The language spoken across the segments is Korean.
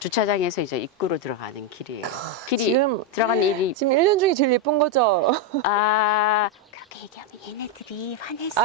주차장에서 이제 입구로 들어가는 길이에요. 길이 지금 들어가는 일이 지금 1년 중에 제일 예쁜 거죠? 그렇게 얘기하면 얘네들이 화냈어.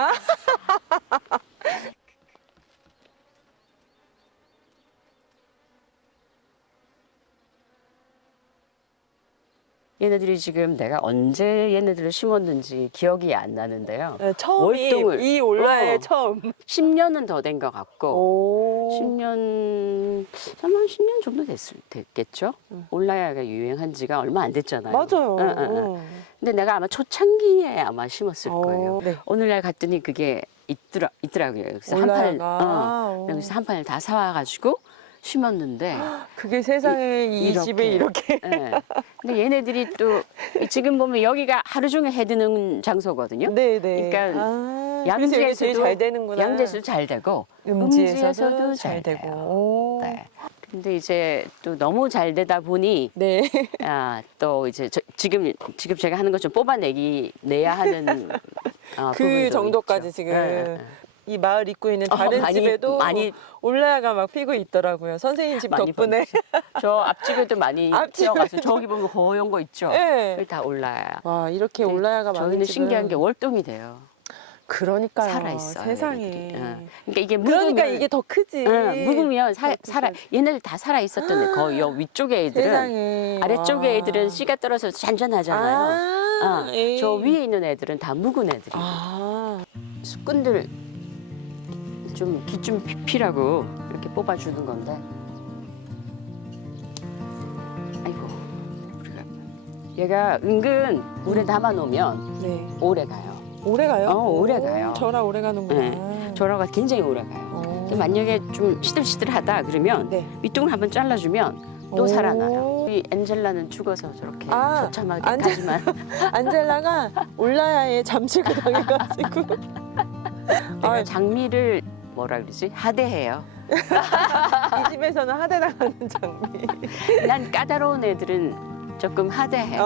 얘네들이 지금 내가 언제 얘네들을 심었는지 기억이 안 나는데요. 네, 처음이 월동을. 이 올라의 어. 처음. 10년은 더 된 것 같고 오. 10년, 아마 10년 정도 됐겠죠? 올라야가 유행한 지가 얼마 안 됐잖아요. 맞아요. 응, 응, 응. 근데 내가 아마 초창기에 아마 심었을 거예요. 네. 오늘날 갔더니 그게 있더라고요. 그래서 한 판을, 올라야가. 그래서 한 판을 다 사와가지고 심었는데 그게 세상에 이 이렇게. 집에 이렇게. 예. 근데 얘네들이 또 지금 보면 여기가 하루 종일 해 드는 장소거든요. 네네. 그러니까 그래서 이게 제일 잘 되는구나. 양재에서도 잘 되고 음지에서도 잘 되고. 돼요. 오. 네. 근데 이제 또 너무 잘 되다 보니 네. 또 이제 지금 제가 하는 것 좀 내야 하는 그 부분도 정도까지 있죠. 지금. 예. 이 마을 입구에 있는 다른 집에도 많이 올라야가 막 피고 있더라고요. 선생님 집 많이 덕분에. 저 앞집에도 많이 앞집에도. 피어가서 저기 보면 허연 거 있죠. 네. 그게 다 올라요. 와, 이렇게 올라야가 많은 저희는 집은 신기한 게 월동이 돼요. 그러니까요. 살아있어요. 세상에. 얘네들이. 그러니까 이게 묵으면, 그러니까 이게 더 크지. 묵으면 살아. 진짜. 얘네들 다 살아 있었던 거의 요 위쪽에 애들은 세상에. 아래쪽에 와. 애들은 씨가 떨어서 잔잔하잖아요. 에이. 저 위에 있는 애들은 다 묵은 애들이. 숙군들 좀 기 좀 피라고 이렇게 뽑아주는 건데. 아이고, 우리가 얘가 은근 물에 담아놓으면 네. 오래 가요. 오래 가요? 오래 가요. 저라 오래 가는구나. 네. 저라가 굉장히 오래 가요. 근데 만약에 좀 시들시들하다 그러면 네. 윗둥을 한번 잘라주면 또 오. 살아나요. 이 엔젤라는 죽어서 저렇게 처참하게 가지만 안젤라가 올라야에 잠식을 당해가지고. 내가 장미를 뭐라 그러지? 하대해요. 이 집에서는 하대당하는 장미. 난 까다로운 애들은 조금 하대해. 네.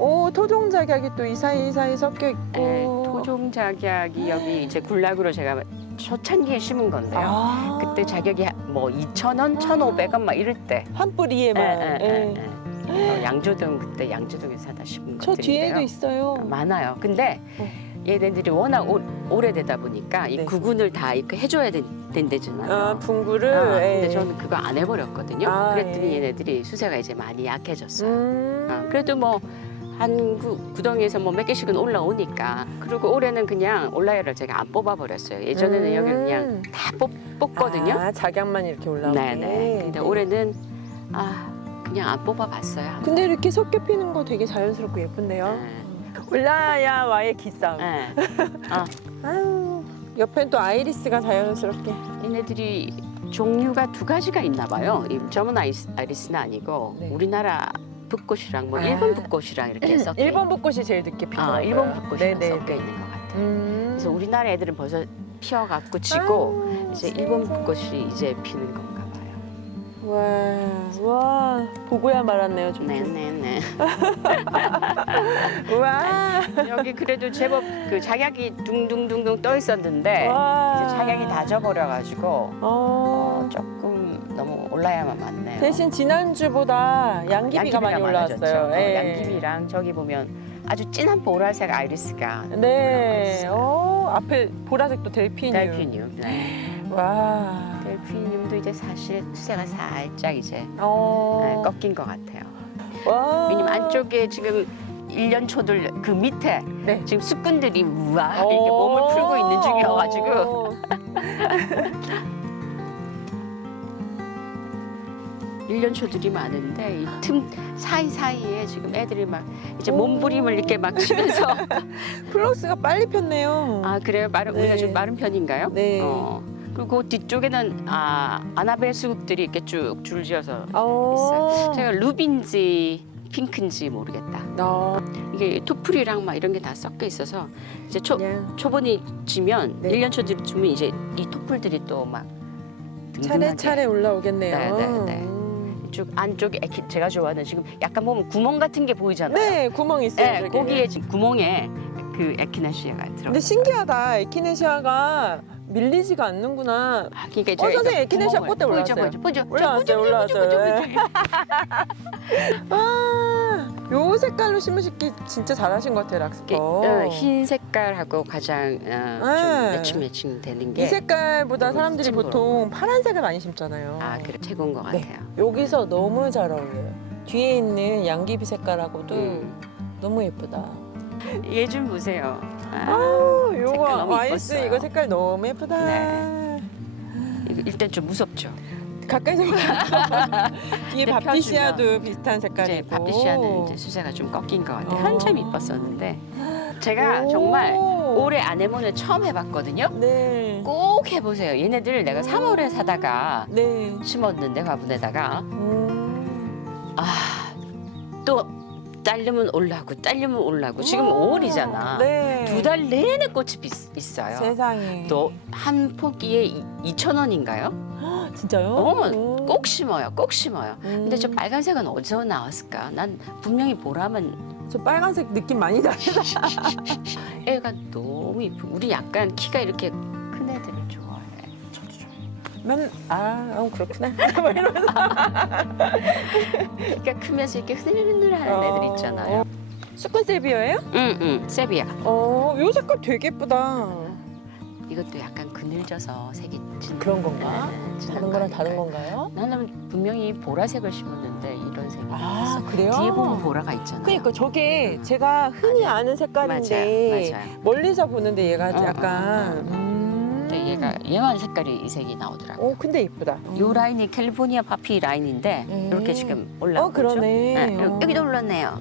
오, 토종작약이 또 이 사이 섞여 있고. 네, 토종작약이 여기 이제 굴락으로 제가 초창기에 심은 건데요. 그때 자격이 뭐 2,000원, 1,500원 막 이럴 때. 한 뿌리에만. 양조동 그때 양조동에서 사다 심은 저 것들인데요. 뒤에도 있어요. 많아요. 근데 얘네들이 워낙 오래되다 보니까 이 네. 구근을 다 이렇게 해줘야 된대잖아요. 분구를. 근데 저는 그거 안 해버렸거든요. 그랬더니 예. 얘네들이 수세가 이제 많이 약해졌어요. 그래도 뭐 한 구덩이에서 뭐 몇 개씩은 올라오니까. 그리고 올해는 그냥 올라야를 제가 안 뽑아버렸어요. 예전에는 여기를 그냥 다 뽑거든요. 작약만 이렇게 올라오게. 네네. 근데 올해는 그냥 안 뽑아봤어요. 근데 이렇게 섞여 피는 거 되게 자연스럽고 예쁜데요. 네. 올라야와의 기싸움. 네. 아유, 옆엔 또 아이리스가 자연스럽게. 얘네들이 종류가 두 가지가 있나 봐요. 이 점은 아이리스는 아니고 네. 우리나라 붓꽃이랑 뭐 일본 붓꽃이랑 이렇게 섞여 일본 붓꽃이 제일 늦게 피더라고요. 일본 붓꽃이랑 네네. 섞여 있는 것 같아요. 그래서 음. 우리나라 애들은 벌써 피어갖고 지고 이제 일본 붓꽃이 이제 피는 건가 봐요. 와, 보고야 말았네요, 좀. 네네네. 와. 여기 그래도 제법 그 작약이 둥둥둥둥 떠 있었는데 와. 이제 작약이 다 져버려가지고 조금 너무 올라야만 많네요. 대신 지난주보다 양귀비가 많이 올라왔어요. 예. 양귀비랑 저기 보면 아주 진한 보라색 아이리스가 네. 앞에 보라색도 델피늄. 델피늄. 네. 와. 델피늄도 이제 사실 수세가 살짝 이제 꺾인 것 같아요. 와. 왜냐면 안쪽에 지금 1년 초들 그 밑에 네. 지금 숙군들이 우와 이렇게 몸을 풀고 있는 중이어가지고 1년 초들이 많은데 이 틈 사이사이에 지금 애들이 막 이제 몸부림을 이렇게 막 치면서 플럭스가 빨리 폈네요. 그래요? 우리가 좀 마른 편인가요? 네. 그리고 그 뒤쪽에는 아나벨 수국들이 이렇게 쭉 줄지어서 있어요. 제가 루비인지 핑크인지 모르겠다. 이게 토플이랑 막 이런 게 다 섞여 있어서 이제 초본이 지면 네. 1년 초들이 지면 이제 이 토플들이 또 막 차례차례 올라오겠네요. 네. 쭉 안쪽에 제가 좋아하는 지금 약간 보면 구멍 같은 게 보이잖아요. 네, 구멍 있어요. 네, 저기. 거기에 지금 구멍에 그 에키나시아가 들어가. 근데 신기하다. 에키네시아가 밀리지가 않는구나. 아, 그러니까 선생님 에키네시아 꽃대 올라왔어요. 올라왔어요. 요 색깔로 심으시기 진짜 잘하신 것 같아요, 락스퍼. 흰 색깔하고 가장 좀 매칭 되는 게 이 색깔보다 사람들이 찜으로. 보통 파란색을 많이 심잖아요. 아, 그래 최고인 것 같아요. 여기서 너무 잘 어울려요. 뒤에 있는 양귀비 색깔하고도 너무 예쁘다. 얘 좀 보세요. 아우, 색깔 요거 너무 와이스 이뻤어요. 이거 색깔 너무 예쁘다. 네. 이거 일단 좀 무섭죠. 가까이 좀 뒤에 근데 바피시아도 비슷한 이제 색깔이고. 바피시아는 이제 수세가 좀 꺾인 것 같아요. 어. 한참 이뻤었는데 제가 오. 정말 올해 아네모네 처음 해봤거든요. 네. 꼭 해보세요. 얘네들 내가 3월에 사다가 네. 심었는데 화분에다가 또 딸려면 올라고 지금 5월이잖아. 네. 2달 내내 꽃이 있어요. 세상에. 또 한 포기에 2,000원인가요? 진짜요? 꼭 심어요. 근데 저 빨간색은 어디서 나왔을까? 난 분명히 보라만 저 빨간색 느낌 많이 나요. 애가 너무 이쁘고 우리 약간 키가 이렇게 큰 애들을 좋아해. 그렇구나. 키가 크면서 이렇게 흐느흐느하는 애들 있잖아요. 수컷세비어예요? 응, 세비야. 요 색깔 되게 예쁘다. 이것도 약간 그늘져서 색이 진한 그런 건가? 진한 다른 거랑 거 다른 아닐까요? 건가요? 나는 분명히 보라색을 심었는데 이런 색이 나왔어. 그래요? 뒤에 보면 보라가 있잖아요. 그러니까 저게 제가 흔히 아는 색깔인데 맞아요. 멀리서 보는데 얘가 어, 약간 근데 얘만 색깔이 이 색이 나오더라고. 근데 예쁘다. 요 라인이 캘리포니아 파피 라인인데 이렇게 지금 올라오고 그러네. 있죠? 여기도 올랐네요.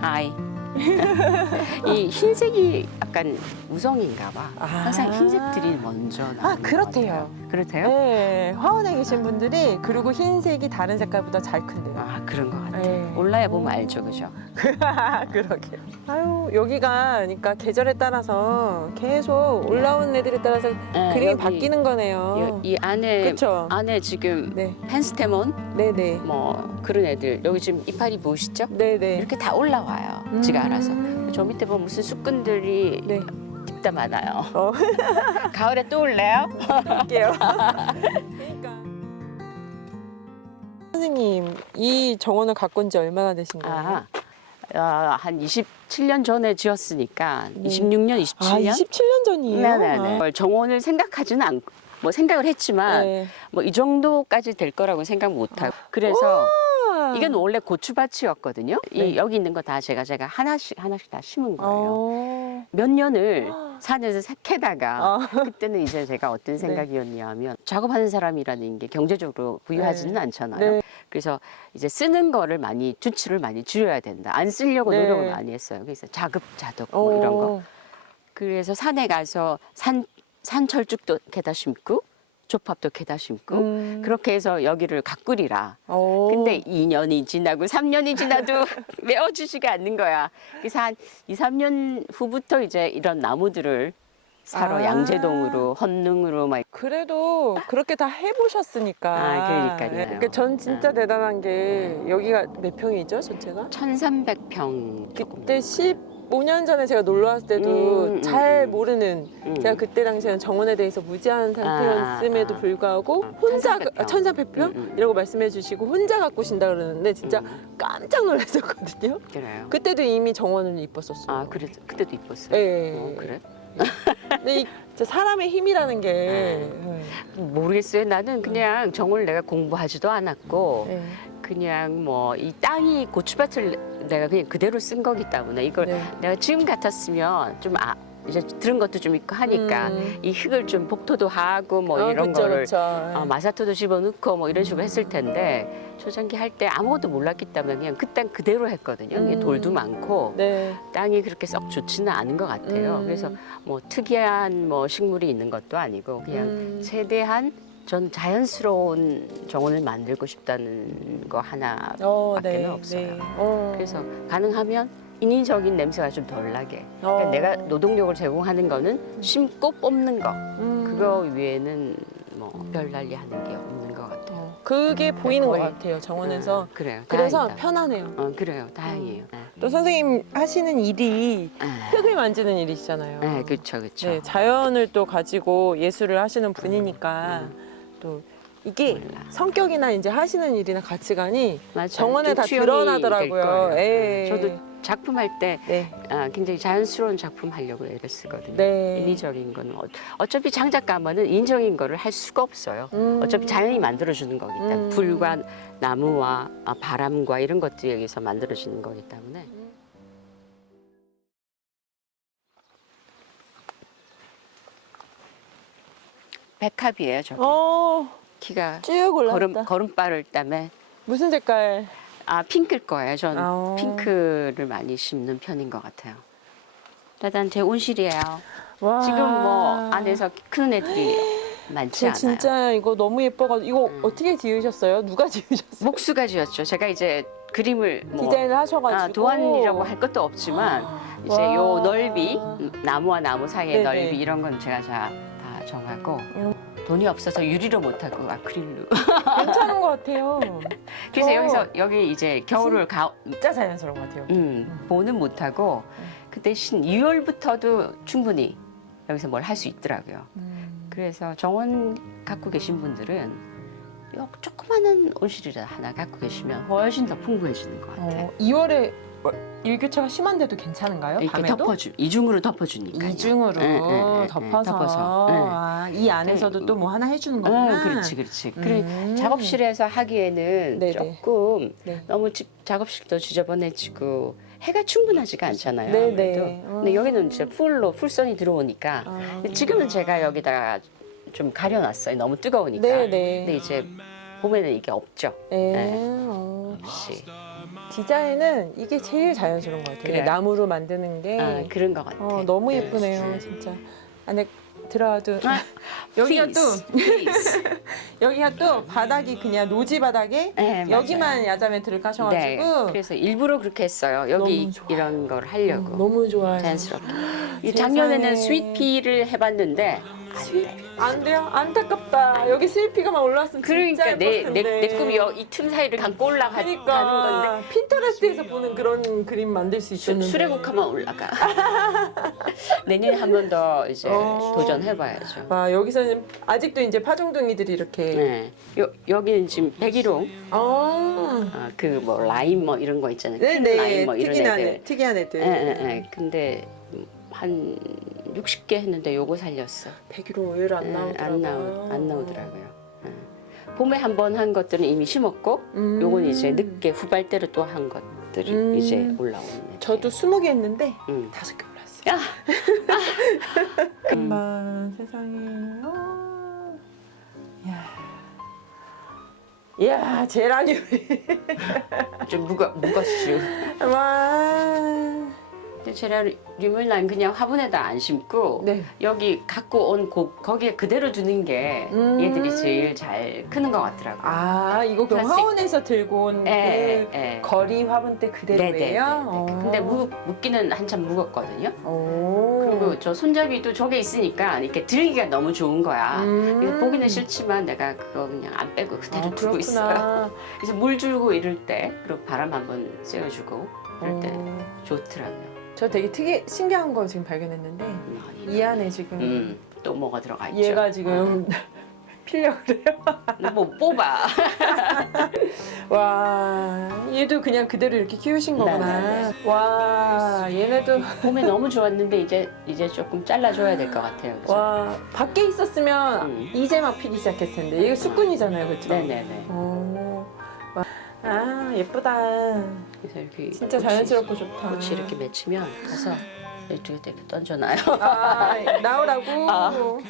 하이. 이 흰색이 약간 우성인가 봐. 항상 흰색들이 먼저 나오는 그렇대요. 것 같아요. 그렇대요? 네, 화원에 계신 분들이 그리고 흰색이 다른 색깔보다 잘 큰대요. 아, 그런 것 같아요. 네. 올라야 보면 알죠, 그죠? 그러게요. 여기가 그러니까 계절에 따라서 계속 올라온 애들에 따라서 그림이 여기, 바뀌는 거네요. 이 안에 그쵸? 안에 지금 네, 펜스테몬 네네. 뭐 그런 애들 여기 지금 이파리 보이시죠? 네네. 이렇게 다 올라와요. 지가 알아서. 저 밑에 보면 무슨 숯근들이 네. 딥다 많아요. 어. 가을에 또 올래요? 할게요. 그러니까. 선생님, 이 정원을 갖고 온 지 얼마나 되신 거예요? 한 27년 전에 지었으니까 네. 26년, 27년? 27년 전이에요? 네네네. 정원을 생각하지는 않고 뭐 생각을 했지만 네. 뭐 이 정도까지 될 거라고 생각 못하고 그래서 이건 원래 고추밭이었거든요. 네. 여기 있는 거 다 제가 하나씩 다 심은 거예요. 어. 몇 년을 산에서 캐다가 어. 그때는 이제 제가 어떤 생각이었냐면 작업하는 사람이라는 게 경제적으로 부유하지는 네. 않잖아요. 네. 그래서 이제 쓰는 거를 주출을 많이 줄여야 된다. 안 쓰려고 네. 노력을 많이 했어요. 그래서 자급자득 뭐 이런 거. 그래서 산에 가서 산철쭉도 캐다 심고 조팝도 캐다 심고 그렇게 해서 여기를 가꾸리라. 근데 2년이 지나고 3년이 지나도 메워주지가 않는 거야. 그래서 한 2, 3년 후부터 이제 이런 나무들을 사러 양재동으로 헌능으로 막 그래도 그렇게 다 해보셨으니까. 그러니까요. 그러니까 전 진짜 대단한 게 여기가 몇 평이죠, 전체가? 1,300평. 그때 15년 전에 제가 놀러 왔을 때도 잘 모르는 제가 그때 당시에는 정원에 대해서 무지한 상태였음에도 불구하고 혼자 1,300평? 이라고 말씀해 주시고 혼자 가꾸신다 그러는데 진짜 깜짝 놀랐었거든요. 그래요. 그때도 이미 정원은 이뻤었어요. 그때도 이뻤어요. 네. 그래? 근데 진짜 사람의 힘이라는 게 모르겠어요. 나는 그냥 정원을 내가 공부하지도 않았고 네. 그냥 뭐 이 땅이 고추밭을 내가 그냥 그대로 쓴 거기 때문에 이걸 네. 내가 지금 같았으면 좀 이제 들은 것도 좀 있고 하니까 이 흙을 좀 복토도 하고 뭐 이런 그쵸, 거를 그쵸. 마사토도 집어넣고 뭐 이런 식으로 했을 텐데 초창기 할 때 아무것도 몰랐기 때문에 그냥 그 땅 그대로 했거든요. 이게 돌도 많고 네. 땅이 그렇게 썩 좋지는 않은 것 같아요. 그래서 뭐 특이한 뭐 식물이 있는 것도 아니고 그냥 최대한 전 자연스러운 정원을 만들고 싶다는 거 하나밖에는 없어요. 그래서 가능하면 인위적인 냄새가 좀 덜 나게. 그러니까 내가 노동력을 제공하는 거는 심고 뽑는 거. 그거 외에는 뭐 별난리 하는 게 없는 것 같아요. 그게 보이는 것 거의- 같아요, 정원에서. 그래요. 그래서 다행이다. 편하네요. 그래요. 다행이에요. 네. 또 선생님 하시는 일이 아. 흙을 만지는 일이시잖아요. 네, 그렇죠, 그렇죠. 네, 자연을 또 가지고 예술을 하시는 분이니까 또 이게 몰라. 성격이나 이제 하시는 일이나 가치관이 맞아요. 정원에 좀 다 투영이 드러나더라고요. 될 거예요. 예. 저도 작품할 때 네. 굉장히 자연스러운 작품 하려고 애를 쓰거든요. 네. 인위적인 거는 어차피 장작가만은 인정인 거를 할 수가 없어요. 어차피 자연이 만들어주는 거기 때문에 불과 나무와 바람과 이런 것들이 여기서 만들어지는 거기 때문에. 백합이에요, 저게. 키가 쭉 올라왔다. 걸음발을 때문에 무슨 색깔? 핑크일 거예요. 전 아. 핑크를 많이 심는 편인 것 같아요. 일단 제 온실이에요. 와. 지금 뭐 안에서 크는 애들이 많지 저 않아요. 진짜 이거 너무 예뻐가지고 이거 어떻게 지으셨어요? 누가 지으셨어요? 목수가 지었죠. 제가 이제 그림을 뭐 디자인을 하셔가지고 도안이라고 할 것도 없지만 이제 와. 요 넓이, 나무와 나무 사이의 네네. 넓이 이런 건 제가 다 정하고 돈이 없어서 유리로 못하고 아크릴로. 괜찮은 것 같아요. 그래서 어. 여기서 여기 이제 겨울을 진짜 자연스러운 것 같아요. 보는 못하고 그 대신 2월부터도 충분히 여기서 뭘 할 수 있더라고요. 그래서 정원 갖고 계신 분들은 요 조그마한 온실이라 하나 갖고 계시면 훨씬 더 풍부해지는 것 같아요. 2월에 일교차가 심한데도 괜찮은가요? 이렇게 밤에도? 이중으로 덮어주니까. 이중으로 덮어서, 네. 이 안에서도 또 뭐 하나 해주는 거구나. 그렇지, 그렇지. 그래 작업실에서 하기에는 네네. 조금 네. 너무 작업실도 지저분해지고 해가 충분하지가 않잖아요. 네네. 아무래도. 근데 여기는 이제 풀선이 들어오니까. 지금은 제가 여기다가 좀 가려놨어요. 너무 뜨거우니까. 네네. 근데 이제 봄에는 이게 없죠. 네. 없이. 디자인은 이게 제일 자연스러운 것 같아요. 그래요? 나무로 만드는 게 그런 것 같아요. 너무 네. 예쁘네요, 진짜. 안에 들어와도 여기가 Please, 또 please. 여기가 또 바닥이 그냥 노지 바닥에 네, 여기만 맞아요. 야자 매트를 까셔가지고 그래서 일부러 그렇게 했어요. 여기 너무 좋아요. 이런 걸 하려고. 너무 좋아요. 자연스럽게. 이 세상에. 작년에는 스윗피를 해봤는데 안 돼요? 안타깝다. 여기 스위피가만 올라왔으면 그러니까 진짜 내 예뻤을 텐데. 꿈이 이 틈 사이를 감고 올라가는 건데 그러니까 핀터레스트에서 보는 그런 그림 만들 수 있었는데 수레국화만 올라가. 내년에 한 번 더 이제 도전해봐야죠. 와, 여기서는 아직도 이제 파종둥이들이 이렇게 네. 여기는 지금 백일홍, 그 뭐 라임 뭐 이런 거 있잖아요. 큰 라임 뭐 이런 애들. 특이한 애들. 근데 한 60개 했는데 요거 살렸어. 백일홍 의외로 안 나오더라고요. 안 나오더라고요. 봄에 한 번 한 것들은 이미 심었고, 요건 이제 늦게 후발대로 또 한 것들이 이제 올라오는 애들. 저도 20개 했는데 5개 올랐어요. 금방 세상에. 이야, 제라늄. 좀 무겁슈. 와. 근데 제라늄을 난 그냥 화분에다 안 심고 네. 여기 갖고 온 거기에 그대로 두는 게 얘들이 제일 잘 크는 것 같더라고요. 이거 그럼 플라스틱. 화원에서 들고 온 그 거리 화분 때 그대로예요? 근데 묶기는 한참 무겁거든요. 오. 그리고 저 손잡이도 저게 있으니까 이렇게 들기가 너무 좋은 거야. 그래서 보기는 싫지만 내가 그거 그냥 안 빼고 그대로 두고 있어요. 그래서 물 주고 이럴 때 그리고 바람 한번 쐬어주고 이럴 때 좋더라고요. 저 되게 신기한 거 지금 발견했는데 이 안에 지금 또 뭐가 들어가 있죠. 얘가 지금 필려고 그래요? 뭐 뽑아. 와, 얘도 그냥 그대로 이렇게 키우신 거구나. 네네네. 와, 얘네도 봄에 너무 좋았는데 이제 조금 잘라줘야 될 것 같아요. 그죠? 와, 밖에 있었으면 이제 막 피기 시작했을 텐데 이게 수꾼이잖아요, 그렇죠? 네네네. 예쁘다. 그래서 이렇게 진짜 자연스럽고 좋다. 꽃이 이렇게 맺히면 가서 이쪽에 이렇게 던져놔요. 나오라고.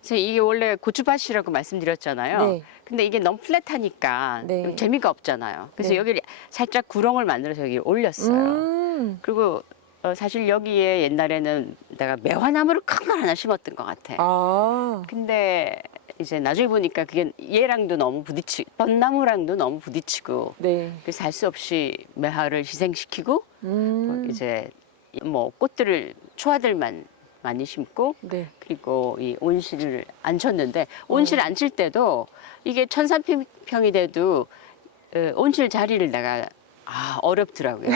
그래서 이게 원래 고추밭이라고 말씀드렸잖아요. 네. 근데 이게 너무 플랫하니까 네. 좀 재미가 없잖아요. 그래서 네. 여기를 살짝 구렁을 만들어서 여기 올렸어요. 그리고 사실 여기에 옛날에는 내가 매화나무를 큰 걸 하나 심었던 것 같아. 근데 이제 나중에 보니까 그게 얘랑도 너무 벚나무랑도 너무 부딪히고 네. 그래서 할 수 없이 매화를 희생시키고 이제 뭐 꽃들을 초아들만 많이 심고 네. 그리고 이 온실을 안 쳤는데 온실 안 칠 때도 이게 1,300평이 돼도 온실 자리를 내가 어렵더라고요.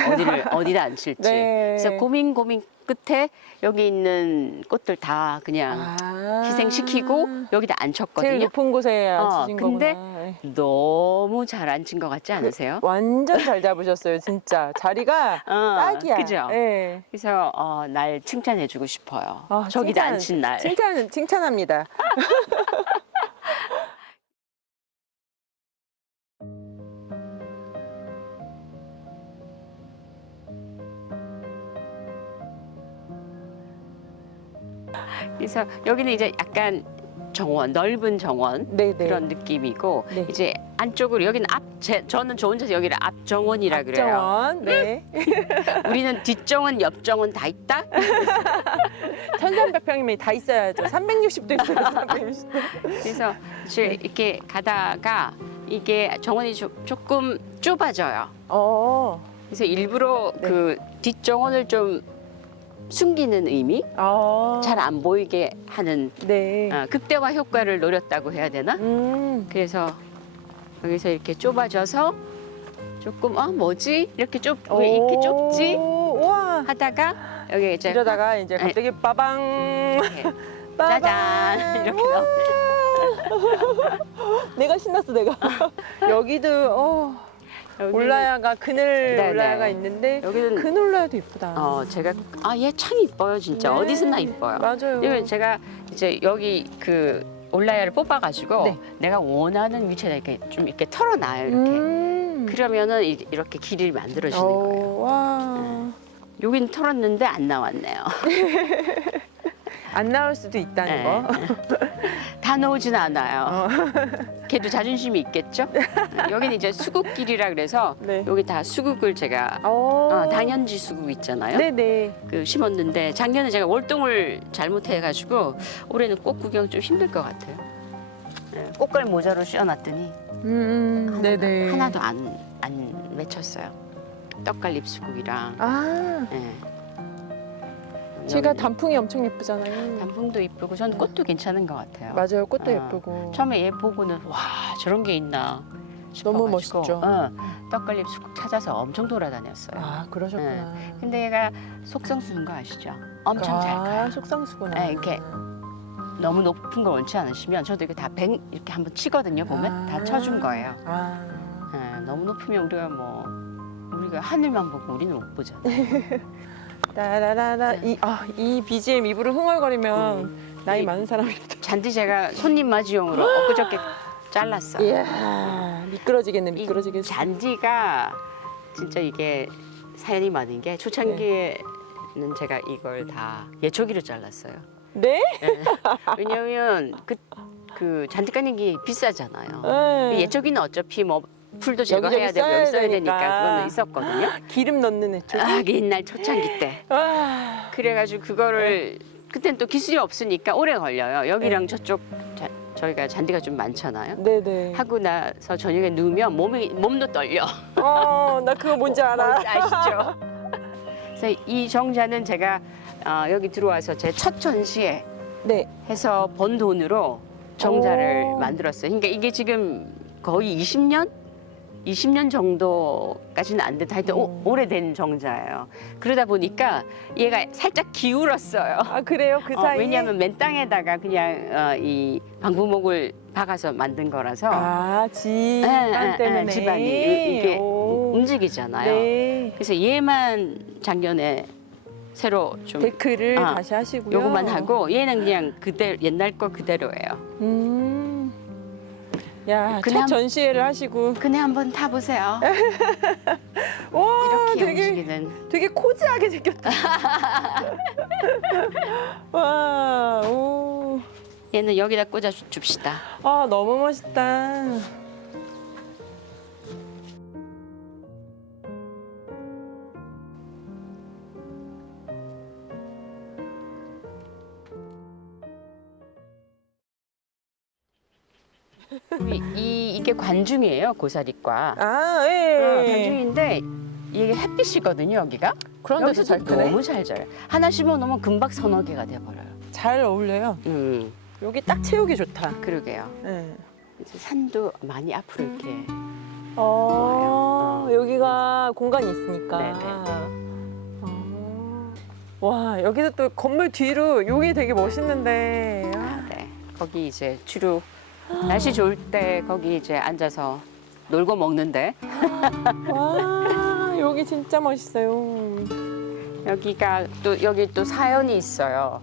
어디다 앉힐지. 네. 그래서 고민 끝에 여기 있는 꽃들 다 그냥 희생시키고 여기다 제일 앉혔거든요. 높은 곳에 앉으신 근데 거구나. 네. 너무 잘 앉힌 것 같지 않으세요? 완전 잘 잡으셨어요, 진짜. 자리가 딱이야. 그죠? 네. 그래서 날 칭찬해주고 싶어요. 아, 저기다 앉힌 날. 칭찬합니다. 그래서 여기는 이제 약간 정원, 넓은 정원 네네. 그런 느낌이고 네. 이제 안쪽으로 여기는 저는 저 혼자서 여기를 앞정원이라 그래요. 정원, 네. 우리는 뒷정원, 옆정원 다 있다. 1,300평이면 다 있어야죠. 360도 있어요, 360도. 그래서 이제 이렇게 가다가 이게 정원이 조금 좁아져요. 그래서 일부러 네. 그 뒷정원을 좀 숨기는 의미, 잘 안 보이게 하는 네. 극대화 효과를 노렸다고 해야 되나? 그래서 여기서 이렇게 좁아져서 조금 뭐지? 이렇게 왜 이렇게 좁지? 우와. 하다가 여기 이제 이러다가 이제 갑자기 빠방. 이렇게 빠방. 짜잔 이렇게 나오네. 내가 신났어, 내가. 여기도 여기는- 올라야가 그늘 네네. 올라야가 있는데 여기는 그늘 올라야도 이쁘다. 제가 얘 참 이뻐요 진짜. 네. 어디서나 이뻐요. 맞아요. 이건 제가 이제 여기 그 올라야를 뽑아가지고 네. 내가 원하는 위치에다 이렇게 좀 이렇게 털어놔요 이렇게. 그러면은 이렇게 길이 만들어지는 거예요. 와. 여긴 털었는데 안 나왔네요. 안 나올 수도 있다는 네. 거. 다 나오진 않아요. 걔도 자존심이 있겠죠? 여기는 이제 수국길이라 그래서 네. 여기 다 수국을 제가 당연지 수국 있잖아요. 네네. 그 심었는데 작년에 제가 월동을 잘못해가지고 올해는 꽃 구경 좀 힘들 것 같아요. 꽃갈 모자로 씌워놨더니 네네. 하나도 안 맺혔어요. 떡갈잎 수국이랑. 예. 제가 여기는 단풍이 엄청 예쁘잖아요. 단풍도 이쁘고 전 꽃도 괜찮은 것 같아요. 맞아요. 꽃도 어. 예쁘고. 처음에 얘 보고는 와 저런 게 있나 너무 싶어가지고, 멋있죠. 떡갈잎 수국 찾아서 엄청 돌아다녔어요. 그러셨구나. 근데 얘가 속성수는 거 아시죠? 엄청 잘 커요. 속상수구나. 네, 이렇게 너무 높은 걸 원치 않으시면 저도 이렇게 다 이렇게 한번 치거든요. 보면 다 쳐준 거예요. 너무 높으면 우리가 하늘만 보고 우리는 못 보잖아요. 따라라라. 이 BGM 입으로 흥얼거리면 나이 많은 사람입니다. 잔디 제가 손님 맞이용으로 엊그저께 잘랐어요. 이야, 미끄러지겠네, 이 미끄러지겠어. 잔디가 진짜 이게 사연이 많은 게 초창기에는 제가 이걸 다 예초기로 잘랐어요. 네? 왜냐면 그 잔디 까는 게 비싸잖아요. 네. 예초기는 어차피 풀도 제거해야 여기저기 되고 여기 써야 써야 되니까 되니까. 그거는 있었거든요. 기름 넣는 애쪽. 옛날 초창기 때. 그래가지고 그거를 그땐 또 기술이 없으니까 오래 걸려요. 여기랑 저쪽 저희가 잔디가 좀 많잖아요. 네네. 하고 나서 저녁에 누우면 몸도 떨려. 나 그거 뭔지 알아. 뭔지 아시죠? 그래서 이 정자는 제가 여기 들어와서 제 첫 전시회 네. 해서 번 돈으로 정자를 오. 만들었어요. 그러니까 이게 지금 거의 20년 정도까지는 안 돼도 하여튼 오래된 정자예요. 그러다 보니까 얘가 살짝 기울었어요. 그래요? 그 사이에? 왜냐하면 맨 땅에다가 그냥 이 방부목을 박아서 만든 거라서 집안 때문에. 집안이 이게 오. 움직이잖아요. 네. 그래서 얘만 작년에 새로 좀 데크를 다시 하시고요. 요것만 하고 얘는 그냥 옛날 거 그대로예요. 야, 그냥- 첫 전시회를 하시고. 그네 한번 타보세요. 와, 이렇게 되게 움직이는. 되게 코지하게 생겼다. 와, 오. 얘는 여기다 꽂아 줍시다. 너무 멋있다. 이게 관중이에요, 고사리과. 예. 관중인데 이게 햇빛이거든요, 여기가. 그런 데서 잘 크네. 너무 잘 자라요. 하나 심어놓으면 금방 서너 개가 돼버려요. 잘 어울려요. 여기 딱 채우기 좋다. 그러게요. 네. 이제 산도 많이 앞으로 이렇게. 여기가 공간이 있으니까. 네네. 와, 여기도 또 건물 뒤로 여기 되게 멋있는데. 네. 거기 이제 주로 날씨 좋을 때 거기 이제 앉아서 놀고 먹는데 와, 여기 진짜 멋있어요. 여기가 또 여기 또 사연이 있어요.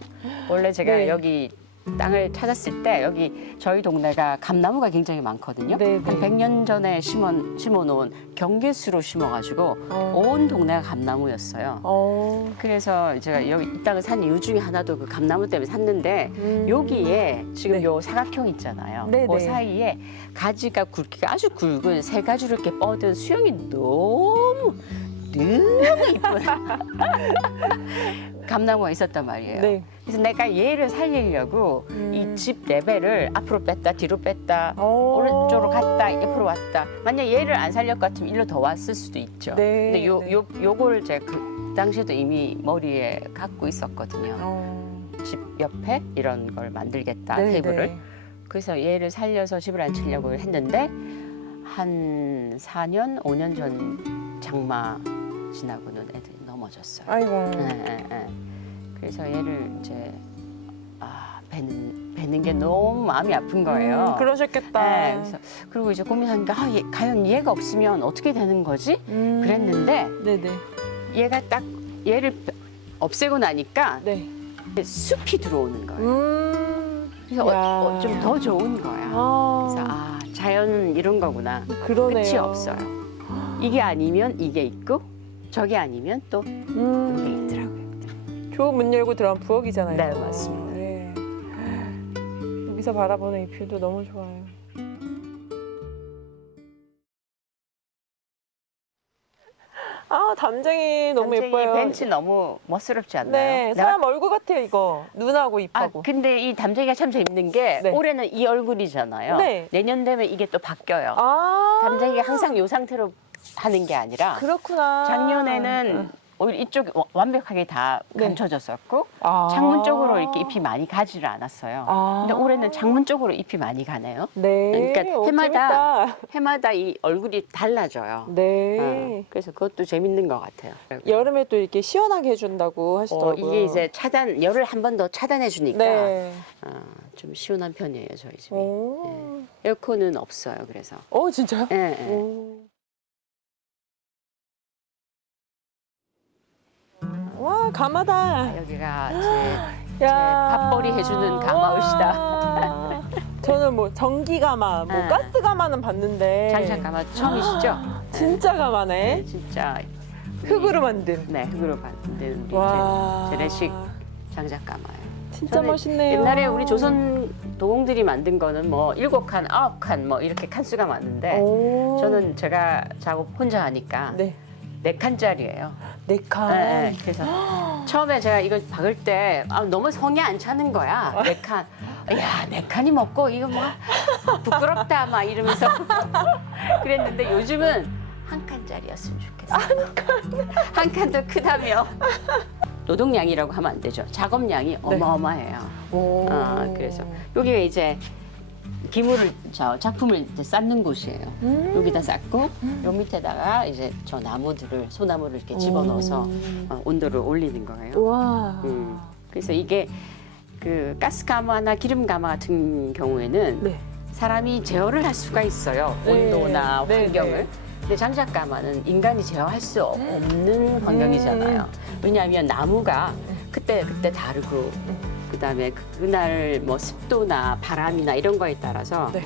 원래 제가 네. 여기 땅을 찾았을 때 여기 저희 동네가 감나무가 굉장히 많거든요. 네, 한 네. 100년 전에 심어놓은 경계수로 심어가지고 온 동네가 감나무였어요. 그래서 제가 여기 이 땅을 산 이유 중에 하나도 그 감나무 때문에 샀는데 여기에 지금 네. 요 사각형 있잖아요. 네, 그 네. 사이에 가지가 굵기가 아주 굵은 세 가지로 이렇게 뻗은 수영이 너무 이쁜 감나무가 있었단 말이에요. 네. 그래서 내가 얘를 살리려고 이 집 레벨을 앞으로 뺐다 뒤로 뺐다 오른쪽으로 갔다 옆으로 왔다. 만약 얘를 안 살릴 것 같으면 일로 더 왔을 수도 있죠. 네, 근데 네. 요걸 제가 그 당시에도 이미 머리에 갖고 있었거든요. 집 옆에 이런 걸 만들겠다 네, 테이블을. 네. 그래서 얘를 살려서 집을 안 치려고 했는데 한 4년, 5년 전 장마 지나고는 애들이 넘어졌어요. 아이고. 예. 그래서 얘를 이제 베는 게 너무 마음이 아픈 거예요. 그러셨겠다. 네, 그래서 그리고 이제 고민하니까 과연 얘가 없으면 어떻게 되는 거지? 그랬는데 네네. 얘가 딱 얘를 없애고 나니까 네. 숲이 들어오는 거예요. 그래서 좀 더 좋은 거야. 그래서 자연은 이런 거구나. 그러네요. 끝이 없어요. 이게 아니면 이게 있고 저게 아니면 또 이게 있더라고요. 좋은 문 열고 들어가면 부엌이잖아요. 네, 맞습니다. 네. 여기서 바라보는 이 뷰도 너무 좋아요. 담쟁이 너무 담쟁이 예뻐요. 벤치 너무 멋스럽지 않나요? 네, 사람 얼굴 같아요, 이거. 눈하고 입하고. 근데 이 담쟁이가 참 재밌는 게 네. 올해는 이 얼굴이잖아요. 네. 내년 되면 이게 또 바뀌어요. 담쟁이가 항상 요 상태로 하는 게 아니라 그렇구나. 작년에는 오히려 이쪽이 완벽하게 다 네. 감춰졌었고 창문 쪽으로 이렇게 잎이 많이 가지를 않았어요. 근데 올해는 창문 쪽으로 잎이 많이 가네요. 네. 그러니까 재밌다. 해마다 이 얼굴이 달라져요. 네. 그래서 그것도 재밌는 것 같아요. 여름에 또 이렇게 시원하게 해준다고 하시더라고요. 이게 이제 열을 한 번 더 차단해 주니까 네. 좀 시원한 편이에요, 저희 집이. 오. 에어컨은 없어요, 그래서. 진짜요? 예, 예. 오. 와, 가마다. 여기가 제 밥벌이 해주는 가마옷이다. 와. 저는 뭐 전기 가마, 뭐 네. 가스 가마는 봤는데 장작 가마 처음이시죠? 진짜 가마네. 진짜 흑으로 만든. 네, 흑으로 만든 우리 와. 재래식 장작 가마예요. 진짜 저는 멋있네요. 옛날에 우리 조선 도공들이 만든 거는 뭐 7칸, 9칸 뭐 이렇게 칸수가 많은데 오. 저는 제가 작업 혼자 하니까 네. 4칸짜리예요. 4칸. 네, 그래서 처음에 제가 이걸 박을 때 너무 성에 안 차는 거야. 4칸. 야, 4칸이 먹고 이거 뭐 부끄럽다 막 이러면서 그랬는데 요즘은 1칸짜리였으면 좋겠어요. 한 칸도 크다며. 노동량이라고 하면 안 되죠. 작업량이 어마어마해요. 오. 그래서 여기가 이제 기물을 작품을 이제 쌓는 곳이에요. 여기다 쌓고 요 밑에다가 이제 저 나무들을 소나무를 이렇게 집어넣어서 온도를 올리는 거예요. 와. 그래서 이게 그 가스가마나 기름가마 같은 경우에는 네. 사람이 제어를 할 수가 있어요. 네. 온도나 네, 환경을. 네. 근데 장작가마는 인간이 제어할 수 없는 환경이잖아요. 왜냐하면 나무가 그때 다르고 그다음에 그날 뭐 습도나 바람이나 이런 거에 따라서 네.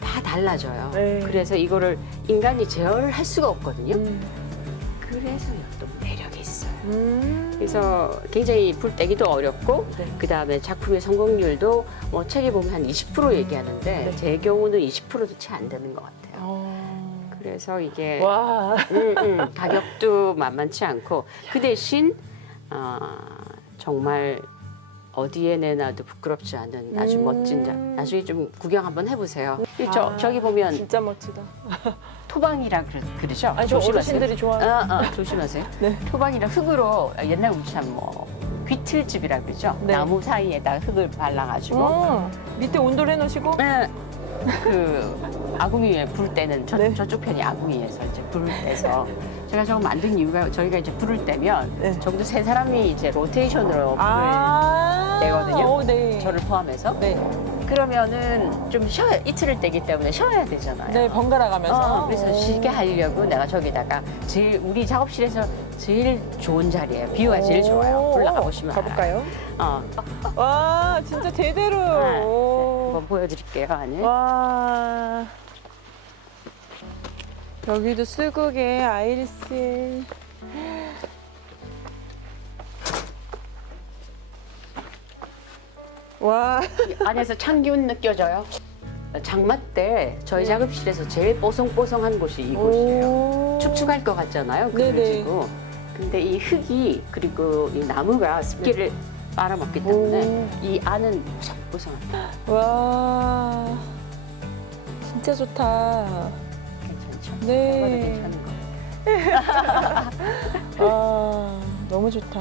다 달라져요. 네. 그래서 이거를 인간이 제어를 할 수가 없거든요. 그래서 또 매력이 있어요. 그래서 굉장히 불 떼기도 어렵고 네. 그다음에 작품의 성공률도 뭐 책에 보면 한 20% 얘기하는데 네. 제 경우는 20%도 채 안 되는 것 같아요. 그래서 이게 와. 가격도 만만치 않고 그 대신 정말 어디에 내놔도 부끄럽지 않은 아주 멋진 자. 나중에 좀 구경 한번 해보세요. 저기 보면 진짜 멋지다. 토방이라 그러죠? 아니, 저 어르신들이 좋아하는. 조심하세요. 네. 토방이라 흙으로 옛날 우리처럼 귀틀집이라 그러죠? 네. 나무 사이에다 흙을 발라가지고 밑에 온돌 해놓으시고. 그 아궁이에 불 때는 네. 저쪽 편이 아궁이에서 이제 불을 떼서 제가 저거 만든 이유가 저희가 이제 불을 떼면 네. 적어도 세 사람이 이제 로테이션으로 불을 떼거든요. 네. 저를 포함해서. 네. 그러면은 좀 이틀을 떼기 때문에 쉬어야 되잖아요. 네, 번갈아 가면서. 그래서 쉬게 하려고 내가 저기다가 우리 작업실에서 제일 좋은 자리예요. 뷰가 제일 좋아요. 올라가 보시면 가볼까요? 알아요. 와, 진짜 제대로. 네. 오. 한번 보여드릴게요, 안에. 와. 여기도 수국에 아이리스에. 와. 이 안에서 찬 기운 느껴져요. 장마 때 저희 작업실에서 제일 뽀송뽀송한 곳이 이곳이에요. 오. 축축할 것 같잖아요. 네네. 그래가지고. 근데 이 흙이 그리고 이 나무가 습기를 빨아먹기 때문에 이 안은 보송보송합니다. 와. 진짜 좋다. 괜찮죠? 네. 괜찮은 거. 아, 너무 좋다.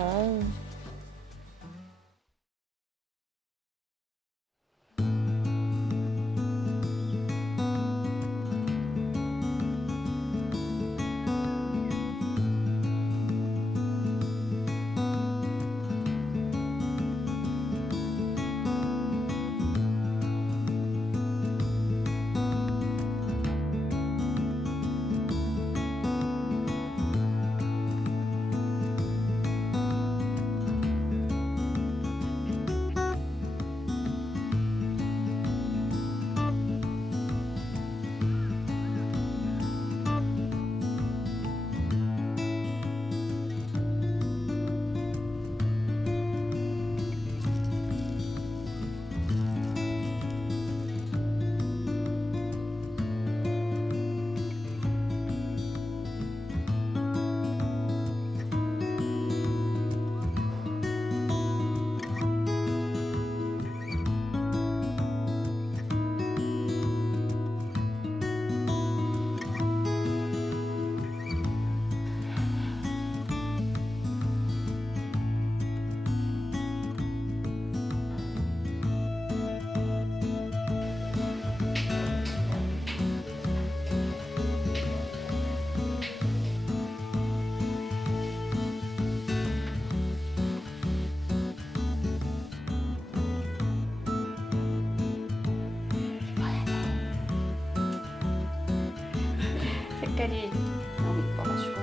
색깔이 너무 이뻐가지고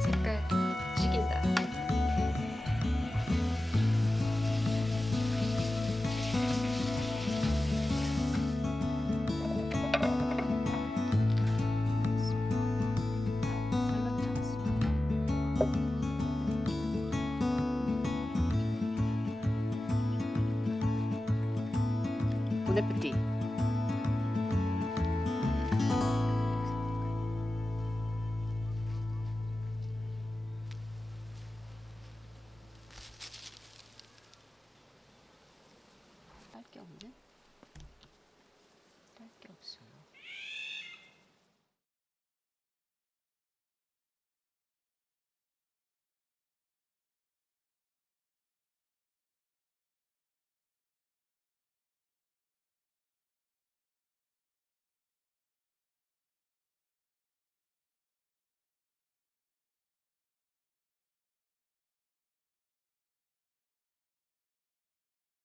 색깔 찍인다. 보네프티. 할 게 없네. 할 게 없어요.